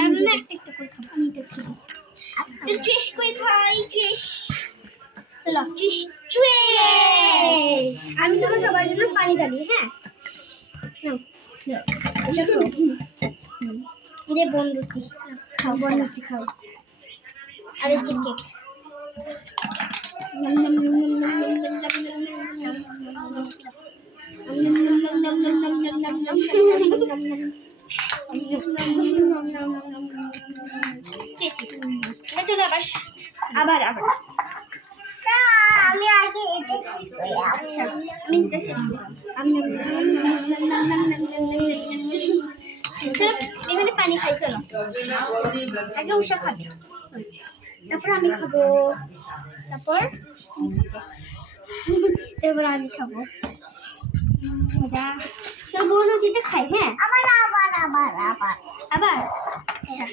আমরা একটা একটা করে খাবো। আমি তো খাই। চল চুইস করে খাই চুইস। চলো চুইস চুইস। আমি তোমার সবার জন্য পানি ঢালি হ্যাঁ। নাও এটা খাও। যে বনরুটি খাও বনরুটি খাও। আর এই কেক চলো আবার আবার আমি আগে এটা আচ্ছা আমি এটা শেষ করলাম। এখানে পানি খাই চলো আগে উষা খাবে তারপর আমি খাবো তারপর আমি খাবো মজা। তোর বোন যেটা খাই হ্যাঁ আবার আচ্ছা